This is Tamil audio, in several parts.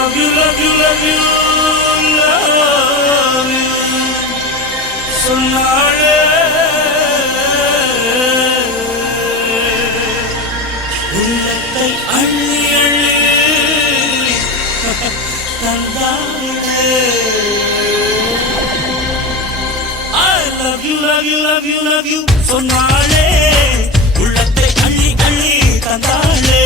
love you, love you, love you, love you. சொன்னாளே உள்ளத்தை அள்ளி அள்ளி தந்தாளே. I love you, love you, love you, love you. சொன்னாளே உள்ளத்தை அள்ளி அள்ளி தந்தாளே.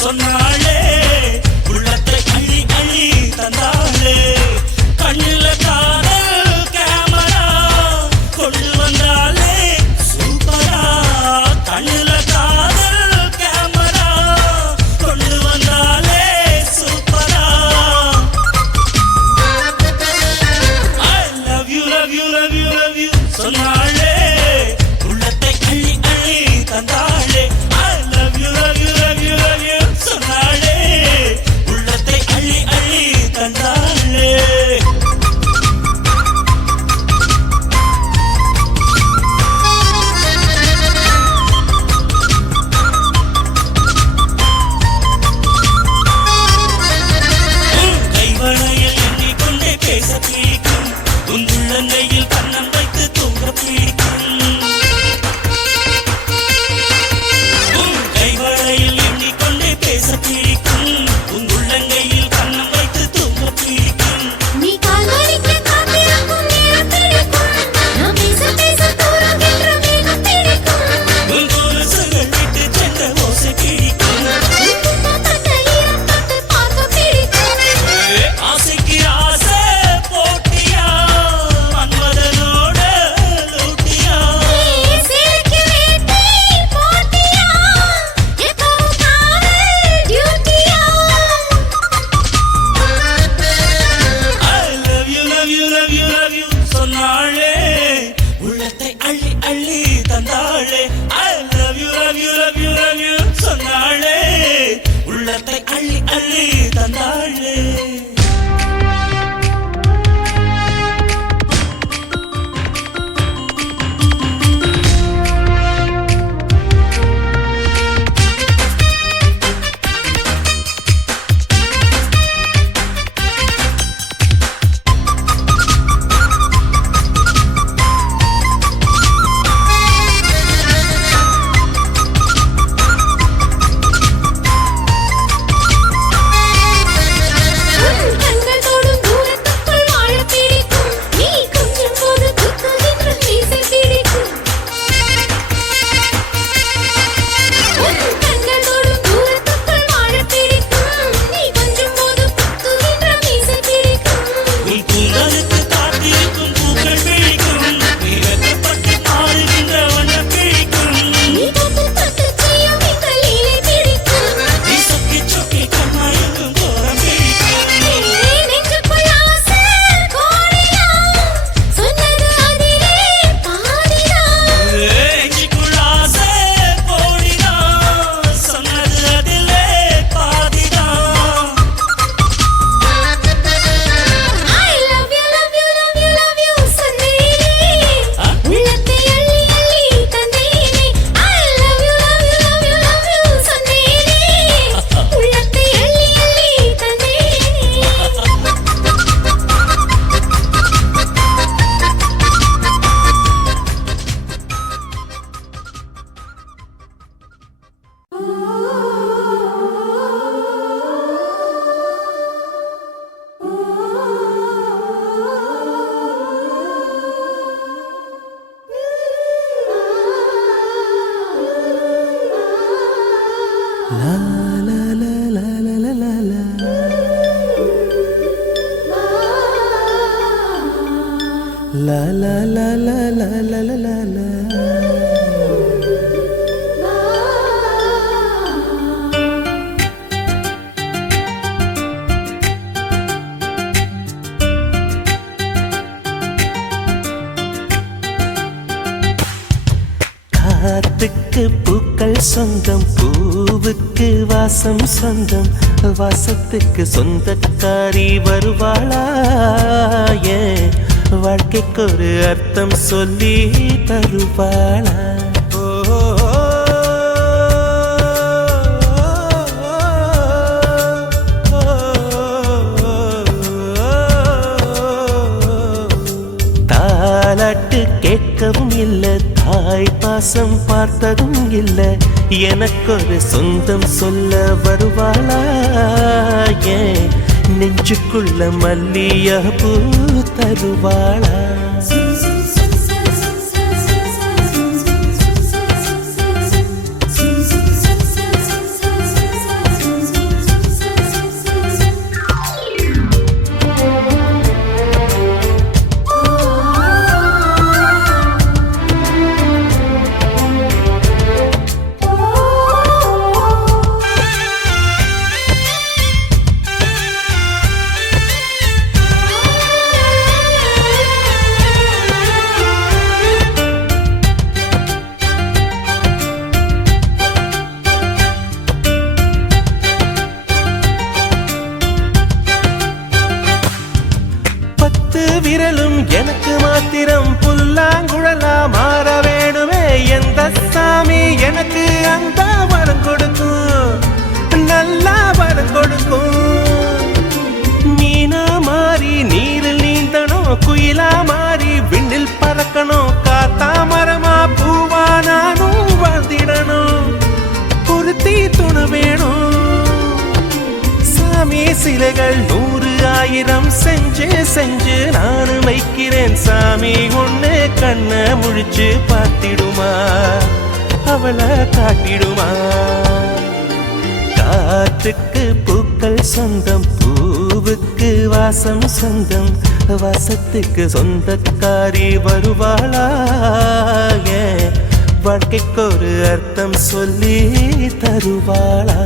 சொன்னாளே உள்ளத்தை அள்ளி அள்ளி தந்தாளே. கண்ணில காதல் கேமரா கொண்டு வந்தாளே சூப்பரா. கண்ணில காதல் கேமரா கொண்டு வந்தாளே சூப்பரா. I love you, love you, love you, love you. சொன்னாளே உள்ளத்தை அள்ளி அள்ளி தந்தாளே. I love you, love you, love you, love you. சொன்னாளே உள்ளத்தை அள்ளி அள்ளி தந்தாளே. கைவளையில் எண்ணிக்கொண்டே பேச பிடிக்கும். உன் உள்ளங்கையில் கண்ணம் வைத்து தூங்க பிடிக்கும். கைவளையில் எண்ணிக்கொண்டே பேச பிடிக்கும். உன் உள்ளங்கையில் கண்ணம் வைத்து தூங்க பிடிக்கும். நீ கால்வலிக்க காத்திருக்கும் நேரம் பிடிக்கும். நான் பேச பேச தூரகின்ற வேகம் பிடிக்கும். உன் கொலுசுகள் விட்டு சென்ற ஓசை பிடிக்கும். தொட்ட ஈரம் தொட்டு பார்க்க பிடிக்கும். ஆசைக்கு ஆசை போட்டியா மன்மதனோட லூட்டியா. சேலைக்கு வேட்டி போட்டியா எப்பவும் காவல் டியூட்டியா. I love you, love you, love you, love you. சொன்னாளே உள்ளத்தை அள்ளி அள்ளி தந்தாளே. I love you, love you, love you, love you. சொன்னாளே உள்ளத்தை அள்ளி அள்ளி தந்தாளே. கண்கள் தொடும் தூரத்துக்குள் வாழ பிடிக்கும். நீ கொஞ்சம் போது குத்துகின்ற மீசை பிடிக்கும். கண்கள் தொடும் தூரத்துக்குள் வாழ பிடிக்கும். நீ கொஞ்சம் போது குத்துகின்ற மீசை பிடிக்கும். உன் கூந்தலுக்கு காத்திருக்கும் பூக்கள் பிடிக்கும். நீ வெக்கப்பட்டு மாறுகின்ற வண்ணம் பிடிக்கும். நீ தொட்டு தொட்டு செய்யும் இந்த லீலை பிடிக்கும். நீ சொக்கி சொக்கி கண்ணாயங்கும் தோரம் பிடிக்கும். நெஞ்சுக்குள் ஆசை கோரியா சொன்னது அதிலே பாதிதான். நெஞ்சுக்குள் ஆசை கோடிதான். சொன்னது அதிலே பாதிதான். I love you, love you, love you, love you. சொன்னேனே உள்ளத்தை அள்ளி அள்ளி தந்தேனே. I love you, love you, love you, love you. சொன்னேனே உள்ளத்தை அள்ளி அள்ளி தந்தேனே. La la la la la la la la la. காத்துக்கு பூக்கள் சொந்தம், பூவுக்கு வாசம் சொந்தம், வாசத்துக்கு சொந்தக்காரி வருவாளா? வாழ்க்கைக்கு ஒரு அர்த்தம் சொல்லி தருவாளா? தாலாட்டு கேட்கவும் இல்லை, தாய் பாசம் பார்த்ததும் இல்லை, எனக்கொரு சொந்தம் சொல்ல வருவாளா? ஏன் நெஞ்சுக்குள்ள மல்லியா பூ தருவாளா? விரலும் எனக்கு மாத்திரம் புல்லாங்குழலா மாற வேணுமே. எந்த சாமி எனக்கு அந்த வரம் கொடுக்கும், நல்லா வரம் கொடுக்கும். மீனா மாறி நீரில் நீந்தணும், குயிலா மாறி விண்ணில் பறக்கணும், காத்தா மரமா பூவா நானும் வாழ்ந்திடணும். பொருத்தி துணை வேணும் சாமி, சிலைகள் 100 1000 செஞ்சு செஞ்சு நானும் வைக்கிறேன் சாமி. ஒண்ணு கண்ண முழிச்சு பார்த்திடுமா, அவளை காட்டிடுமா? காத்துக்கு பூக்கள் சொந்தம், பூவுக்கு வாசம் சொந்தம், வாசத்துக்கு சொந்தக்காரி வருவாளா? வாழ்க்கைக்கு ஒரு அர்த்தம் சொல்லி தருவாளா?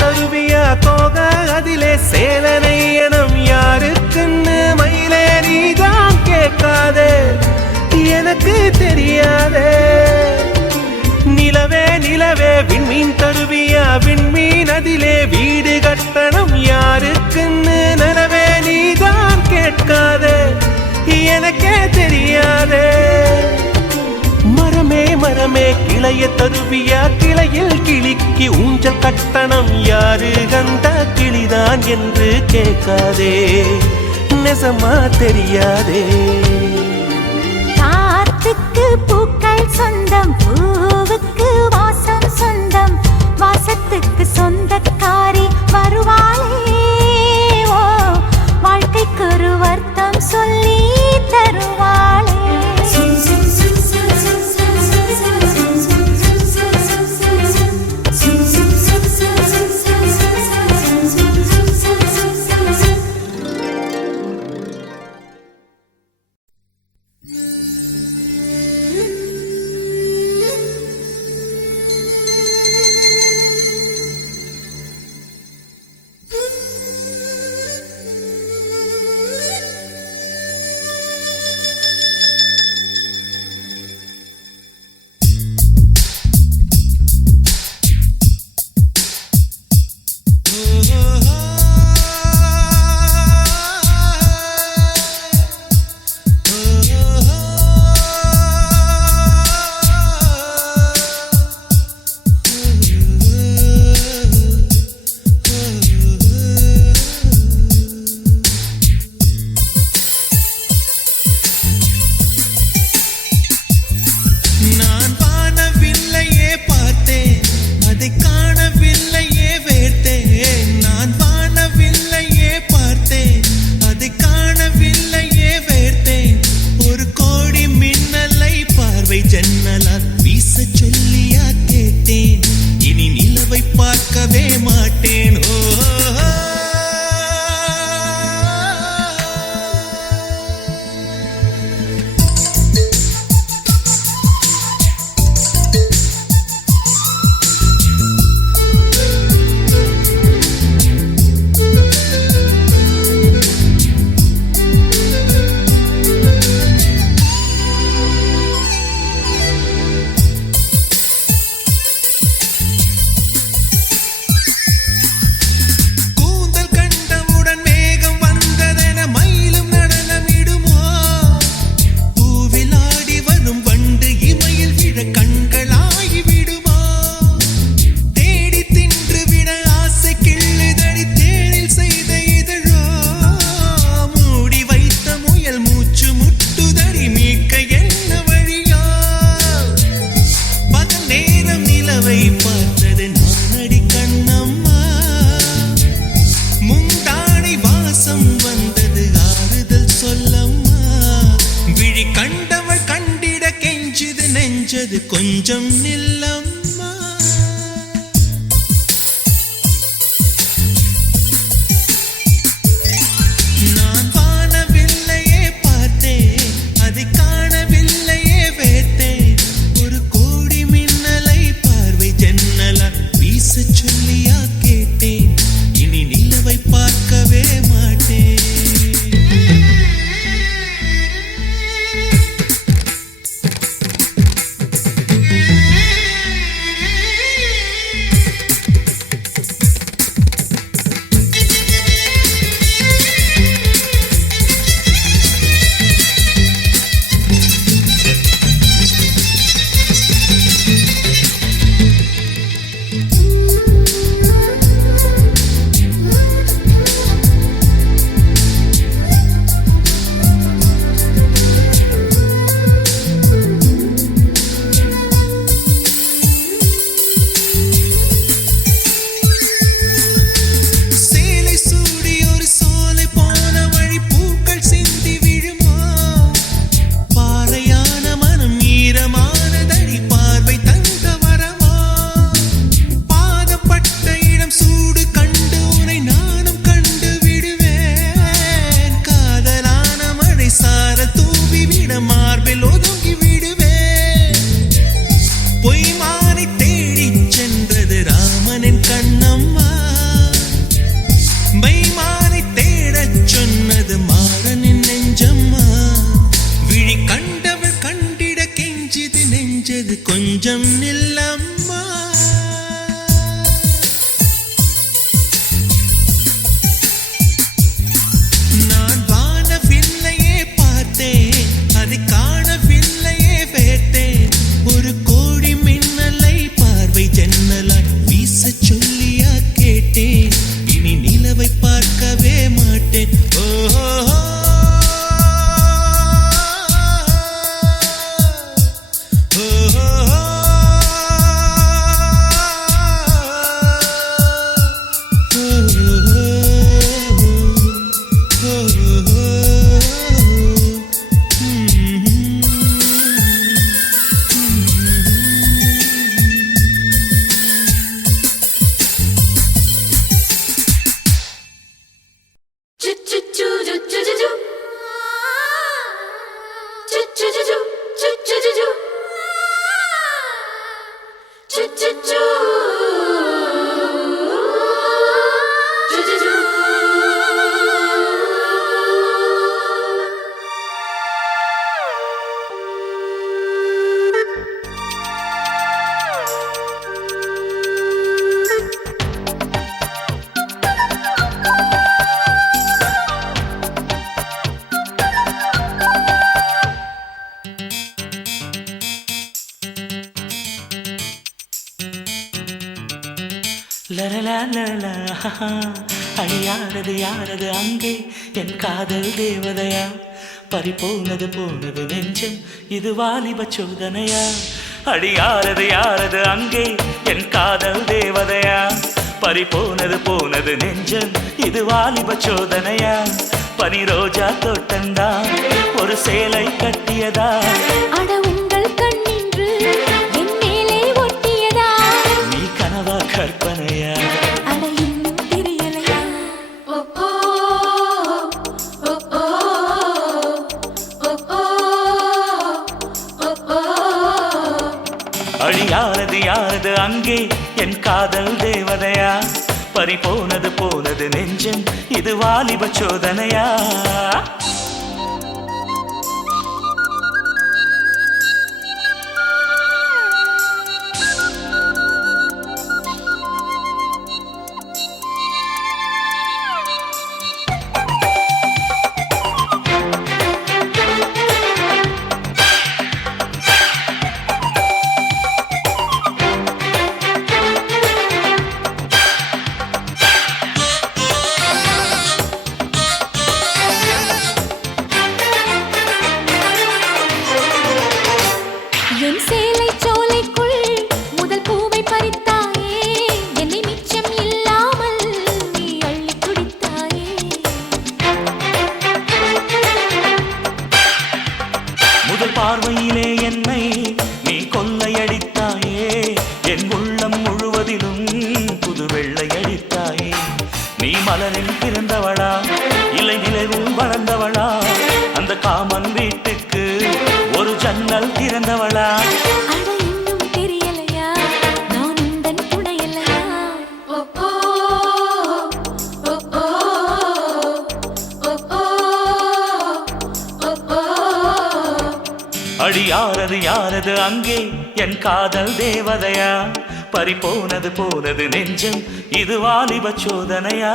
தருவியா தோக அதிலே சேலனை எனம் யாருக்குன்னு மயிலே நீதான் கேட்காதே, எனக்கு தெரியாதே. நிலவே நிலவே விண்மீன் தருவியா, விண்மீன் அதிலே வீடு கட்டணம் யாருக்குன்னு நிலவே நீதான் கேட்காதே, எனக்கே தெரியாதே. மரமே மரமே கிளைய தருவியா, கிளையில் கிளிக்கு ஊஞ்சல் கட்டணம் யாரு கந்த கிளிதான் என்று கேட்காதே, நெசமா தெரியாதே. காத்துக்கு பூக்கள் சொந்தம், பூவுக்கு வாசம் சொந்தம், வாசத்துக்கு சொந்தக்காரி வருவாளே. ஓ வாழ்க்கைக்கு ஒரு அர்த்தம் சொல்லி தருவாளே. கொஞ்சம் நில்லம்மா. நான் வானவில்லையே பார்த்தேன், அதை காணவில்லையே வேட்டேன். ஒரு கோடி மின்னலை பார்வை ஜன்னலா வீச சொல்லியா கேட்டேன். இனி நிலவை பார்க்கவே மாட்டேன். மார்பில் ஒதுங்கி விடுவேன். பொய்மானை தேடிச் சென்றது ராமனின் கண்ணம்மா. மைமானை தேடச் சொன்னது மாறனின் நெஞ்சம்மா. விழி கண்டவள் கண்டிட கெஞ்சிது நெஞ்சது கொஞ்சம் நில்லம்மா. நான் வானவில்லையே பார்த்தேன், அதை காணவில்லையே வேட்டேன். ஒரு கோடி மின்னலை பார்வை ஜன்னலாய் வீச சொல்லியா கேட்டேன். இனி நிலவை பார்க்கவே மாட்டேன். ஓஹோ அழியாரது யாரது அங்கே என் காதல் தேவதையா. பறிபோனது போனது நெஞ்சம் இது வாலிப சோதனையா. அடியாரது யாரது அங்கே என் காதல் தேவதையா. பறிபோனது போனது நெஞ்சம் இது வாலிப சோதனையா. பனி ரோஜா தோட்டந்தான் ஒரு சேலை கட்டியதா. அட உங்கள் கண்ணின்று என் மேலே ஒட்டியதா. நீ கனவா கற்பனையா. அட இன்னும் தெரியலையா. அழியாரது யாரது அங்கே என் காதல் தேவதையா. பறிபோனது போனது நெஞ்சம் இது வாலிப சோதனையா. மலரில் பிறந்தவளா இல்லை நிலவில் வளர்ந்தவளா அந்த காமன் வீட்டுக்கு ஒரு ஜன்னல் திறந்தவளா அட இன்னும் தெரியலையா நான் உந்தன் துணையல்லையா ஓ ஓ ஓ ஓ ஓ ஓ ஓ அடி யாரது யாரது அங்கே என் காதல் தேவதையா பறிபோனது போனது நெஞ்சம் இது வாலிப சோதனையா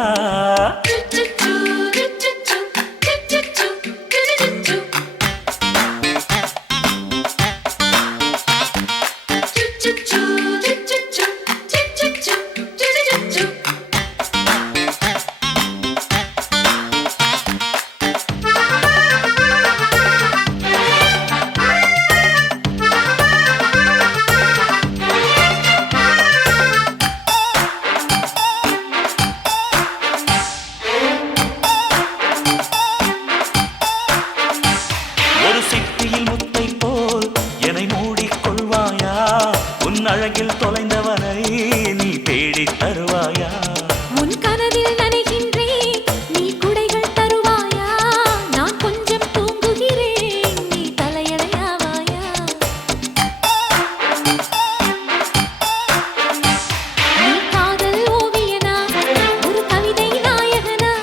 அழகில் தொலைந்தவனை நீ தேடி தருவாயா உன் கனவில் நனைகின்றேன் நீ குடைகள் தருவாயா நான் கொஞ்சம் தூங்குகிறேன் நீ தலையணையாவாயா நீ காதல் ஓவியனா ஒரு கவிதை நாயகனா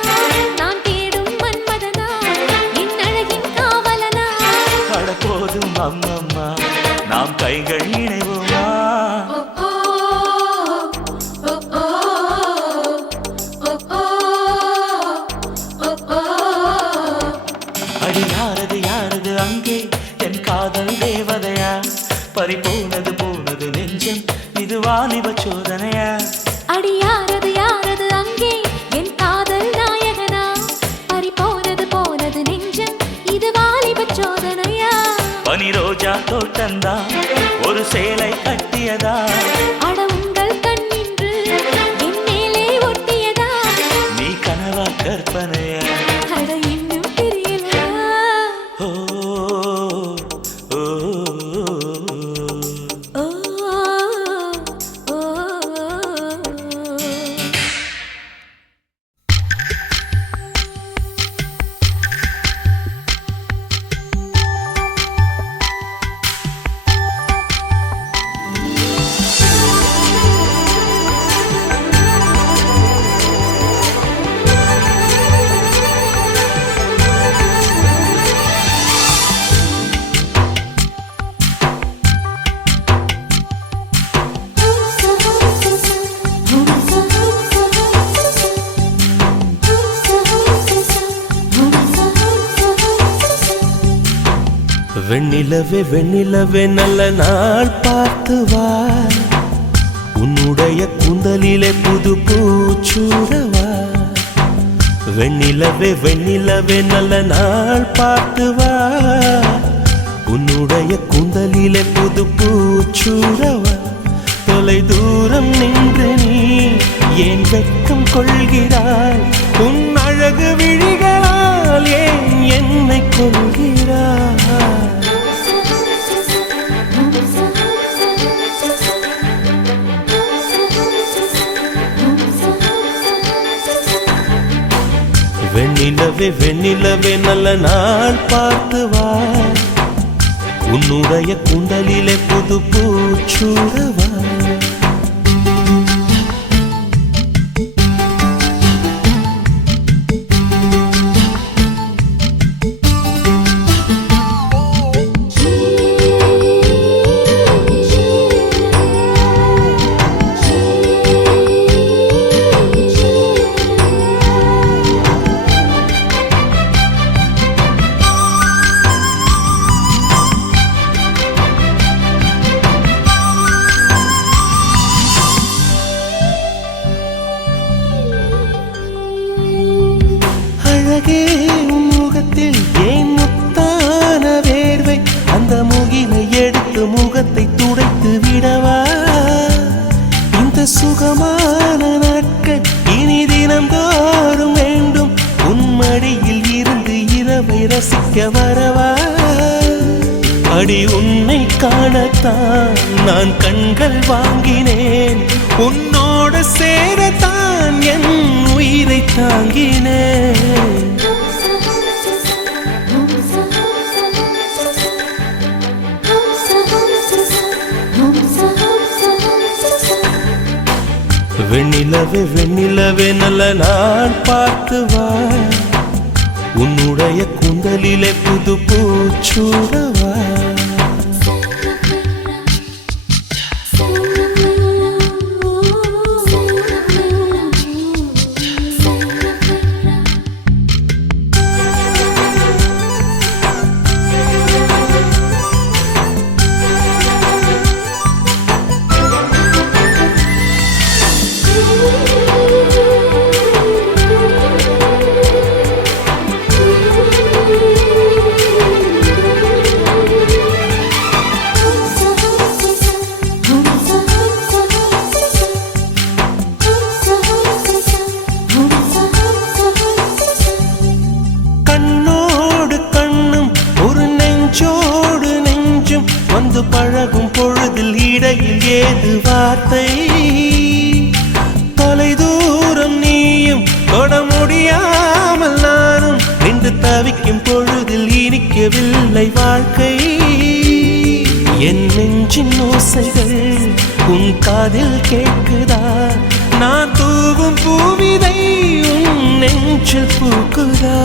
நான் தேடும் மன்மதனா என் அழகின் காவலனா அட போதும் அம்மம்மா நாம் கைகள் இணைவோமா அடி யாரது யாரது அங்கே என் காதல் தேவதையா பறிபோனது போனது நெஞ்சம் இது வாலிப சோதனையா அடி யாரது யாரது அங்கே என் காதல் நாயகனா பறிபோனது போனது நெஞ்சம் இது வாலிப சோதனையா பனி ரோஜா தோட்டந்தா ஒரு சேலை கட்டியதா அட உங்கள் கண்ணின்று என் மேலே ஒட்டியதா நீ கனவா கற்பனையா அட இன்னும் தெரியலையா ஓ ஓ ஓ ஓ வெண்ணிலவே வெண்ணிலவே நல்ல நாள் பார்த்து வா உன்னுடைய கூந்தலிலே புது பூச்சூடவா வெண்ணிலவே வெண்ணிலவே நல்ல நாள் பார்த்து வா உன்னுடைய கூந்தலிலே புது பூச்சூடவா தொலை தூரம் நின்று நீ ஏன் வெட்கம் கொள்கிறாய் உன் அழகு விழிகளால் ஏன் என்னை கொள்கிறாய் வெண்ணிலவே வெண்ணிலவே நல்ல நாள் பார்த்து வா உன்னுடைய கூந்தலிலே புது பூச்சூடவா அழகே உன் முகத்தில் ஏன் முத்தான வேர்வை அந்த முகிலை எடுத்து முகத்தை துடைத்து விடவா இந்த சுகமான நாட்கள் இனி தினம்தோறும் வேண்டும் உன் மடியில் இருந்து இரவை ரசிக்க வரவா அடி உன்னை காணத்தான் நான் கண்கள் வாங்கினேன், உன்னோட சேரத்தான் என் உயிரை தாங்கினேன். வெண்ணிலவே வெண்ணிலவே நல்ல நாள் பார்த்து வா, உன்னுடைய கூந்தலிலே புது பூச்சூடவா. வந்து பழகும் பொழுதில் இடையில் ஏது வார்த்தை, தொலை தூரம் நீயும் தொட முடியாமல் நானும் நின்று தவிக்கும் பொழுதில் இனிக்கவில்லை வாழ்க்கை. என் நெஞ்சின் ஓசைகள் உன் காதில் கேட்குதா, நான் தூவும் பூவிதை உன் நெஞ்சில் பூக்குதா.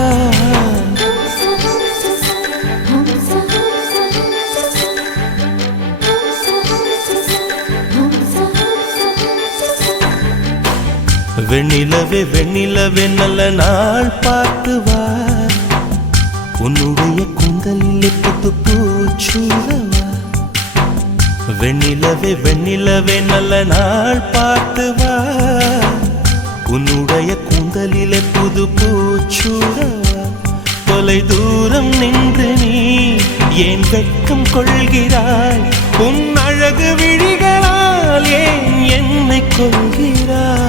வெண்ணிலவே வெண்ணிலவே நல்ல நாள் பார்த்து வா, உன்னுடைய கூந்தலிலே புது பூச்சூடவா. வெண்ணிலவே வெண்ணிலவே நல்ல நாள் பார்த்து வா, உன்னுடைய கூந்தலிலே புது பூச்சூடவா. தொலை தூரம் நின்று நீ ஏன் வெட்கம் கொள்கிறாய், உன் அழகு விழிகளால் ஏன் என்னை கொள்கிறாய்.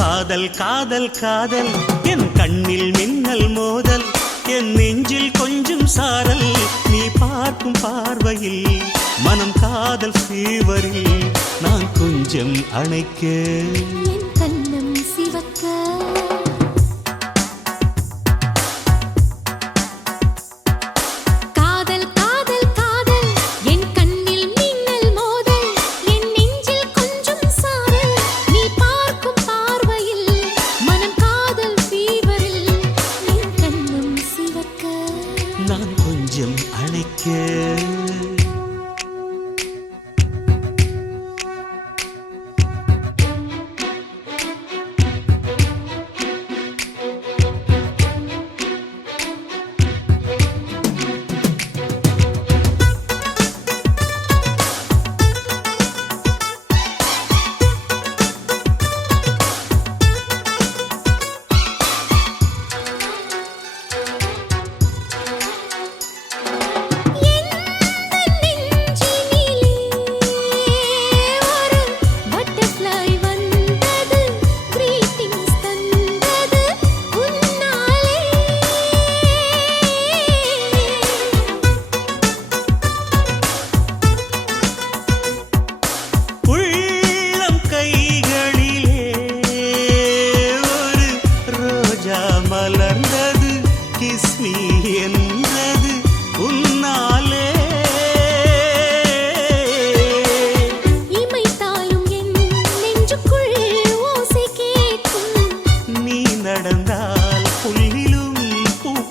காதல் காதல் காதல் என் கண்ணில் மின்னல் மோதல், என் நெஞ்சில் கொஞ்சம் சாரல், நீ பார்க்கும் பார்வையில் மனம் காதல் ஃபீவரில் நான் கொஞ்சம் அணைக்க என் கண்ணம் சிவக்க. நான் கொஞ்சம் அழைக்க.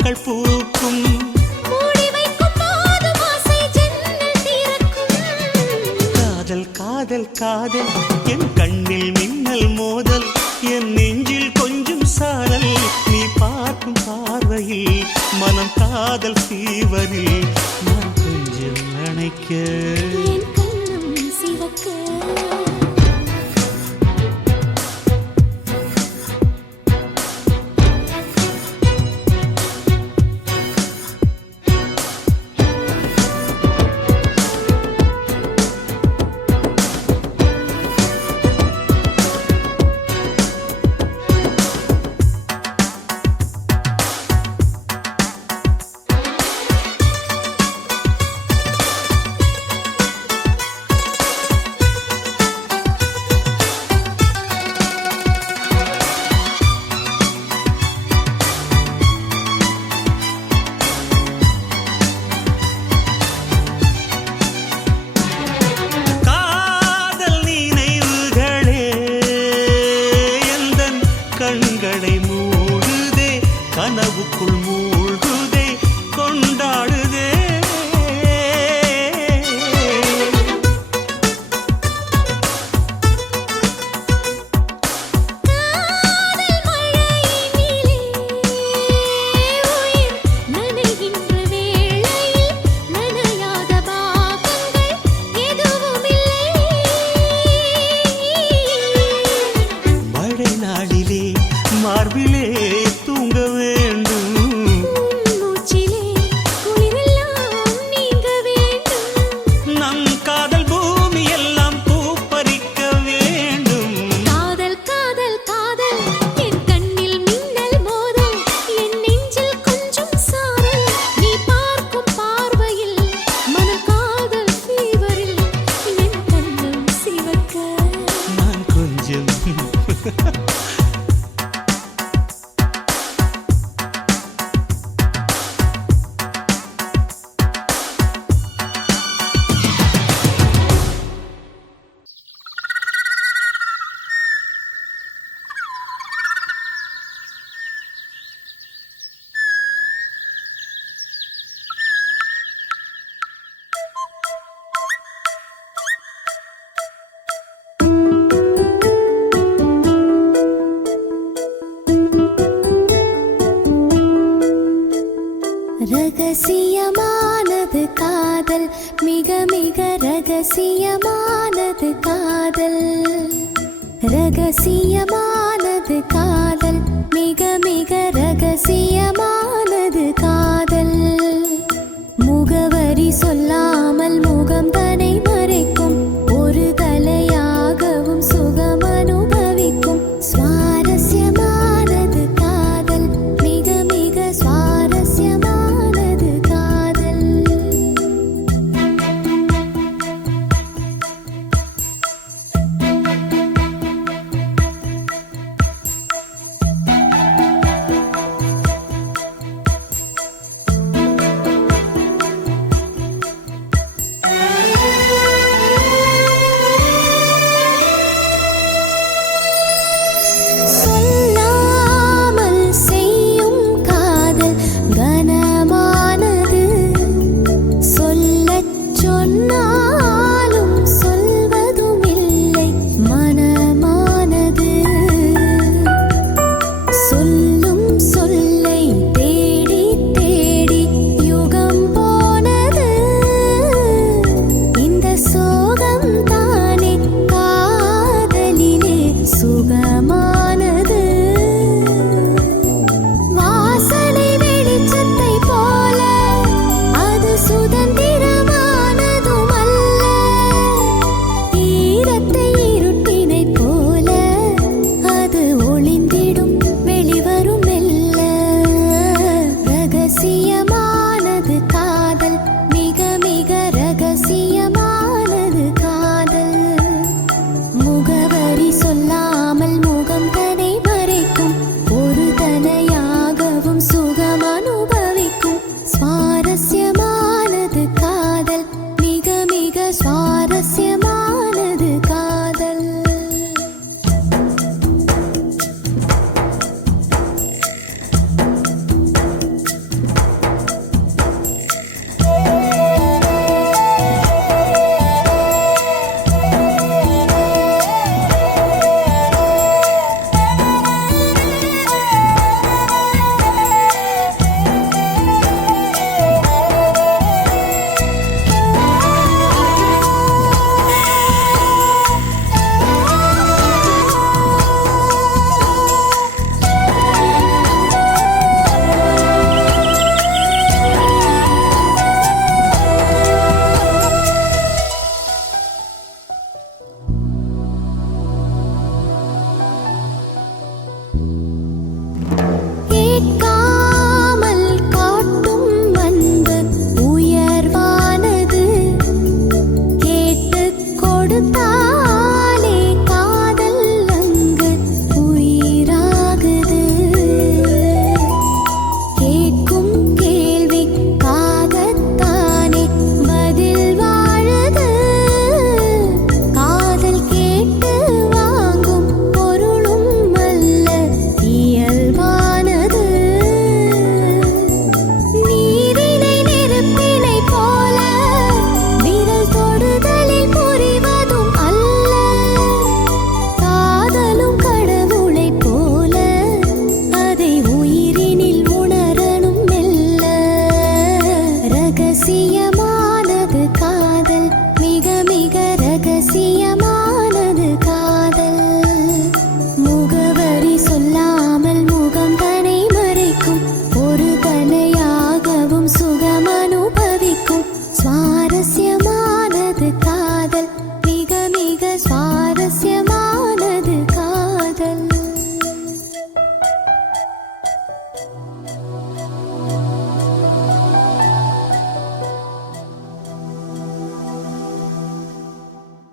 பூக்கள் பூக்கும். மூடி வைக்கும் போதும் ஆசை ஜன்னல் திறக்கும். காதல் காதல் காதல் என் கண்ணில் மின்னல் மோதல், என் நெஞ்சில் கொஞ்சம் சாரல். நீ பார்க்கும் பார்வையில் மனம் காதல் தீவரில் நான் கொஞ்சம் நினைக்க என் கண்ணம் சிவக்க. காதல் நினைவுகளே எந்தன் கண்களை மூடுதே, கனவுக்குள் மூழ்குதே, கொண்டாடுதே. காதல் மழையினிலே உயிர் நனைகின்ற வேளையில் நனையாத பாகங்கள் எதுவுமில்லை. மழை நாளிலே மார்பிலே தூங்க வேண்டும். மூச்சிலே குளிரெல்லாம் நீங்க வேண்டும். நம் காதல் பூமி எல்லாம் பூப்பறிக்க வேண்டும். காதல் காதல் காதல் என் கண்ணில் மின்னல் மோதல், என் நெஞ்சில் கொஞ்சம் சாரல். நீ பார்க்கும் பார்வையில் மனம் காதல் ஃபீவரில் என் கண்ணம் சிவக்க. நான் கொஞ்சம் ரகசியமானது காதல், மிக மிக ரகசியமானது காதல். ரகசியமானது காதல், மிக மிக ரகசியமானது காதல். முகவரி சொல்லாமல் முகம் தனை மறைக்கும், ஒரு தலையாகவும் சுகம் அனுபவிக்கும். சுவாரஸ்யமானது காதல், மிக மிக சுவாரஸ்யமானது காதல்.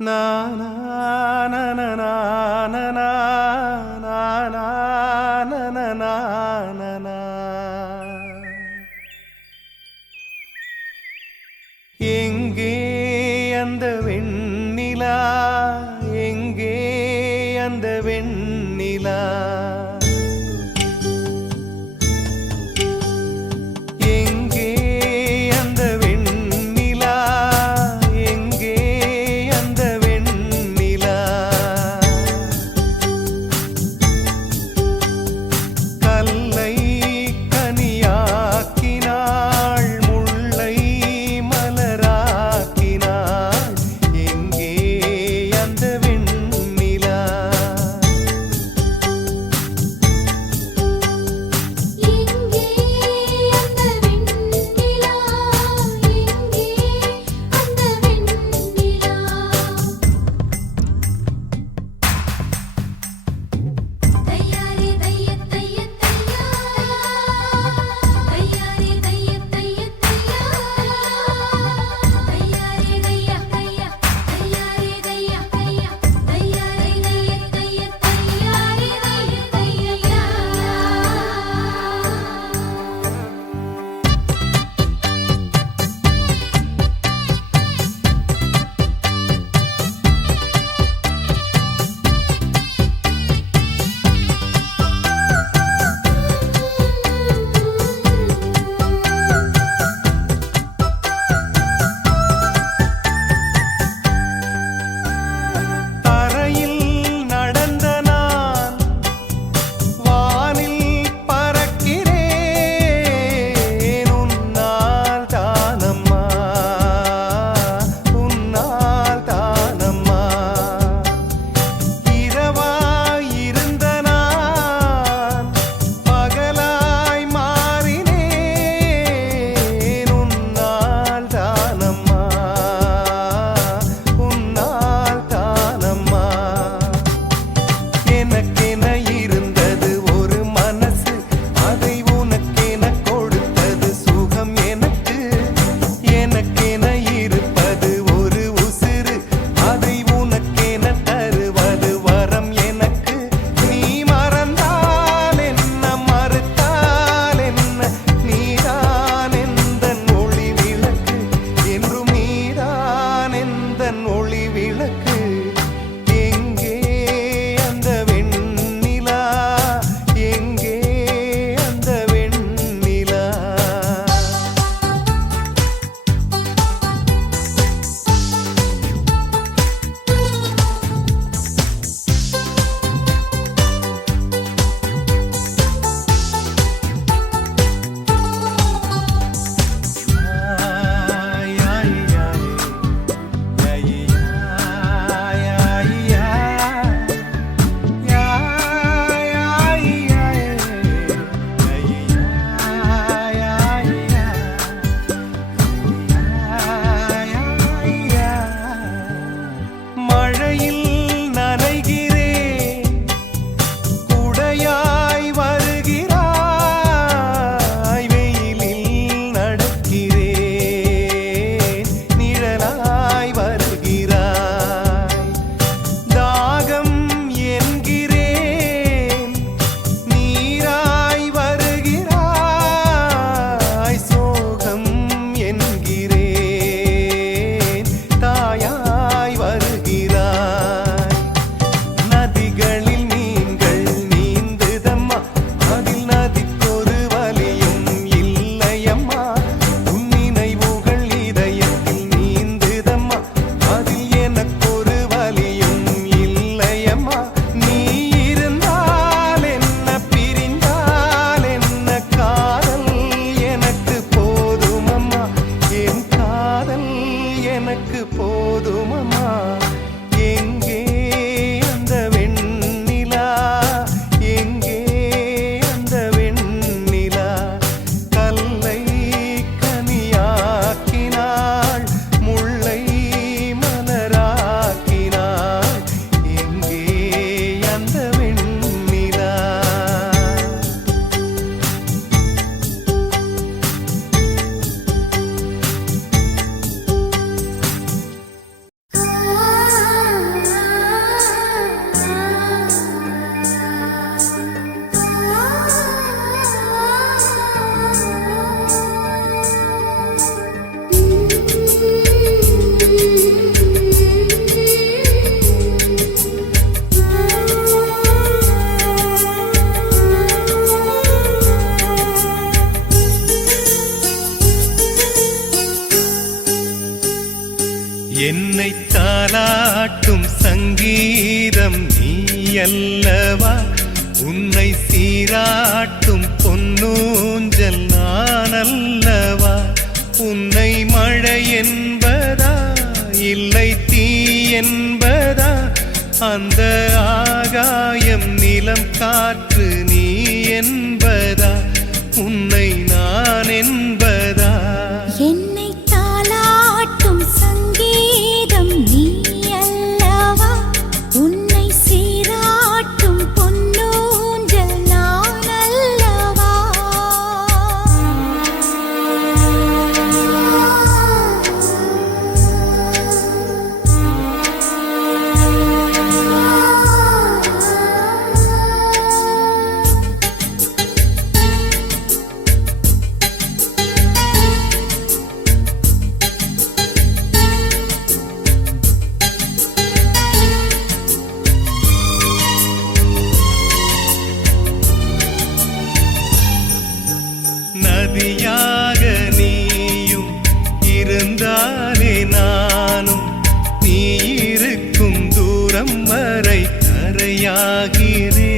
na na na na na na na na na na na na na. எங்கே அந்த வெண்ணிலா, எங்கே அந்த வெண்ணிலா, எங்கே அந்த வெண்ணிலா, எங்கே அந்த வெண்ணிலா, கல்லை கனியாக்கினாள், முல்லை மலராக்கினாள், என்னை தாலாட்டும் சங்கீதம் நீ அல்லவா, உன்னை சீராட்டும் பொன்னூஞ்சல் நான் அல்லவா. உன்னை மழை என்பதா இல்லை தீ என்பதா, அந்த ஆகாயம் நிலம் காற்று நீ என்பதா, உன்னை நான் என்பதா. என்னை தாலாட்டும் சங்கீதம் நீ அல்லவா, உன்னை சீராட்டும் பொன்னூஞ்சல் நான் அல்லவா. நதியாக நீயும் இருந்தாலே நானும், நீ இருக்கும் தூரம் வரை கரையாகிறேன்.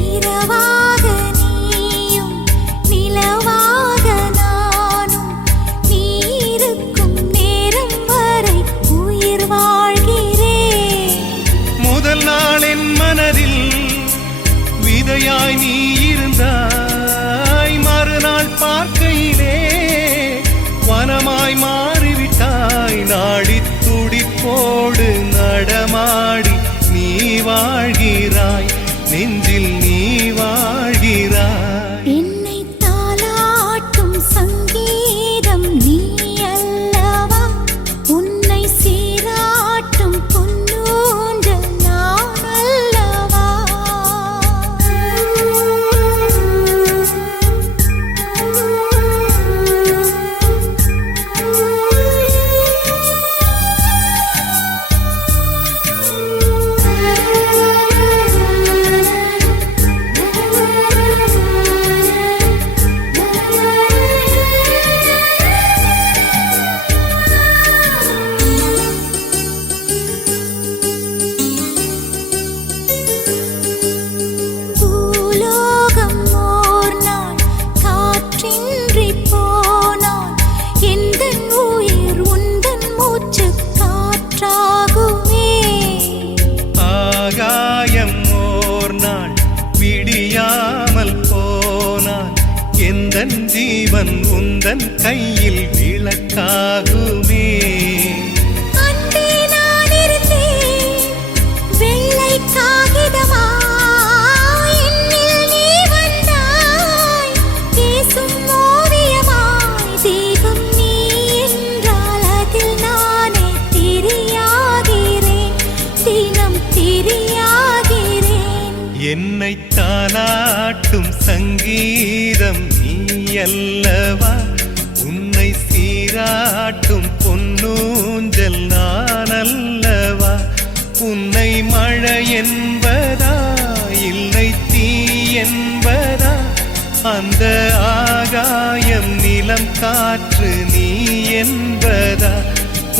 இரவாக நீயும் நிலவாக நானும், நீ இருக்கும் நேரம் வரை உயிர் வாழ்கிறேன். முதல் நாள் என் மனதில் விதையாய் நீ இருந்தாய், மறுநாள் பார்க்கையிலே வனமாய் மாறிவிட்டாய். நாடித் துடிப்போடு நடமாடி நீ வாழ்கிறாய், நெஞ்சில் நீ வாழ்கிறாய். என்னை தாலாட்டும் சங்கீதம் நீ அல்லவா, உன்னை சீராட்டும் பொன்னூஞ்சல் நான் அல்லவா. பூலோகம் ஓர் நாள் காற்றின்றி போனால், எந்தன் உயிர் உந்தன் மூச்சுக் காற்றாகுமே. ஆகாயம் ஓர் நாள் விடியாமல் போனான், எந்தன் ஜீவன் உந்தன் கையில் விளக்காகுமே. அன்பே நான் இருந்தேன் வெள்ளை காகிதமாய், என்னில் நீ வந்தாய் பேசும் ஓவியமாய். தீபம் நீ என்றால் அதில் நானே திரியாகிறேன், தினம் திரியாகிறேன். என்னை தாலாட்டும் சங்கீதம் நீ அல்லவா, உன்னை சீராட்டும் பொன்னூஞ்சல் நான் அல்லவா. உன்னை மழை என்பதா இல்லை தீ என்பதா, அந்த ஆகாயம் நிலம் காற்று நீ என்பதா,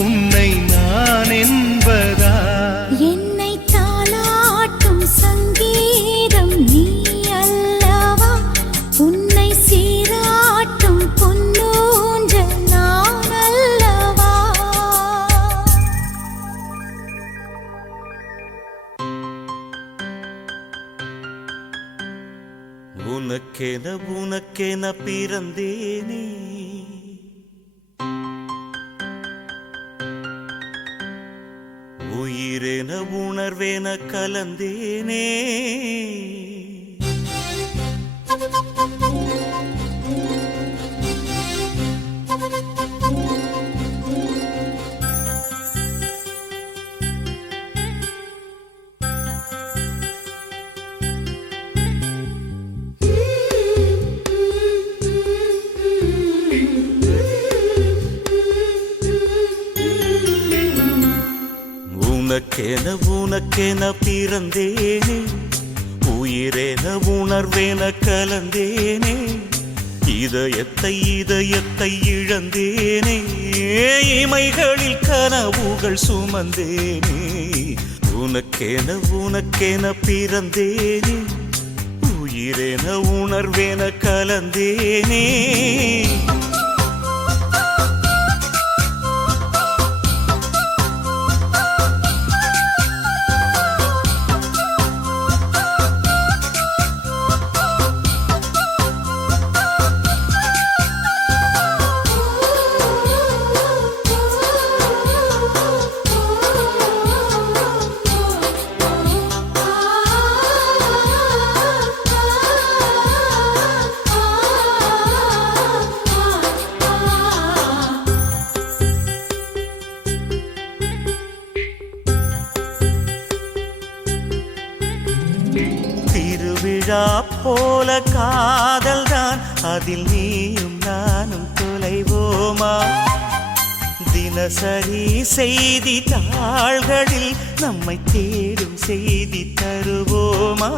உன்னை நான் என்பதா. என்னை தாலாட்டும் சங்கீதம் நீ அல்லவா, உன்னை சீராட்டும் பொன்னூஞ்சல் நான் அல்லவா. உனக்கென உனக்கென பிறந்தேனே, உயிரென உணர்வேன கலந்தேனே. உனக்கென உனக்கென பிறந்தேனே, உயிரென உணர்வேன கலந்தேனே. இதயத்தை இதயத்தை இழந்தேனே, இமைகளில் கனவுகள் சுமந்தேனே, உனக்கென உனக்கென பிறந்தேனே, உயிரென உணர்வேன கலந்தேனே. திருவிழா போல காதல்தான், அதில் நீயும் நானும் தொலைவோமா? தினசரி செய்தி தாள்களில் நம்மை தேடும் செய்தி தருவோமா?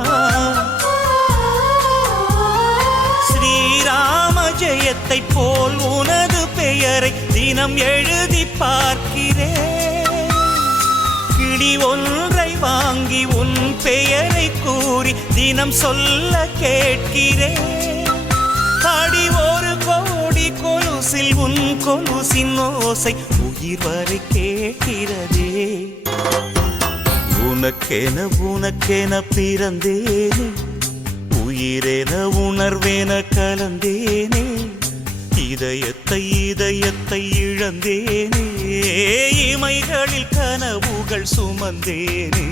ஸ்ரீராம ஜெயத்தை போல் உனது பெயரை தினம் எழுதி பார்க்கிறேன். கிளி ஒன்றை வாங்கி உன் பெயரை கூறி தினம் சொல்ல கேட்கிறேன். அடி ஒரு கோடி கொலுசில் உன் கொலுசின் ஓசை உயிர் வரை கேட்கிறதே. உனக்கென உனக்கென பிறந்தேனே, உயிரென உணர்வேன கலந்தேனே, இதயத்தை இதயத்தை இழந்தேனே, இமைகளில் கனவுகள் சுமந்தேனே.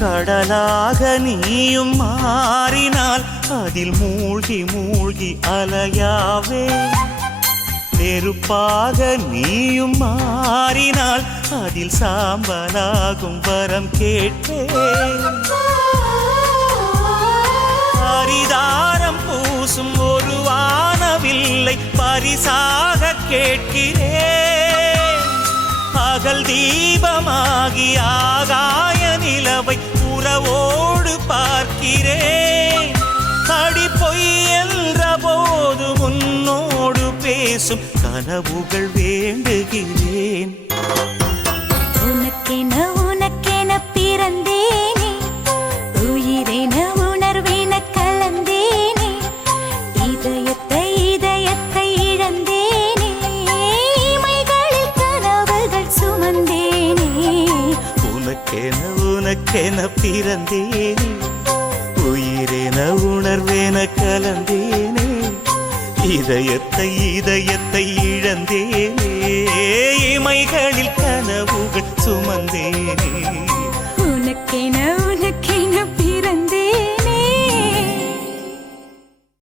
கடலாக நீயும் மாறினால் அதில் மூழ்கி மூழ்கி அலையாவே. நெருப்பாக நீயும் மாறினால் அதில் சாம்பலாகும் வரம் கேட்பேன். அரிதாரம் பூசும் ஒரு வானவில்லை பரிசாக கேட்கிறேன். பகல் தீபமாகி ஆகாய நிலவை உறவோடு பார்க்கிறேன். அடி பொய் என்ற போது உன்னோடு பேசும் கனவுகள் வேண்டுகிறேன். உனக்கென உனக்கென பிறந்தேனே, உயிரென உணர்வேன கலந்தேனே, இதயத்தை இதயத்தை இழந்தேனே, இமைகளில் கனவுகள் சுமந்தேனே. உனக்கென உனக்கென பிறந்தேனே, உயிரென உணர்வேன கலந்தேனே, இதயத்தை இதயத்தை இழந்தேனே, இமைகளில் கனவுகள் சுமந்தேனே.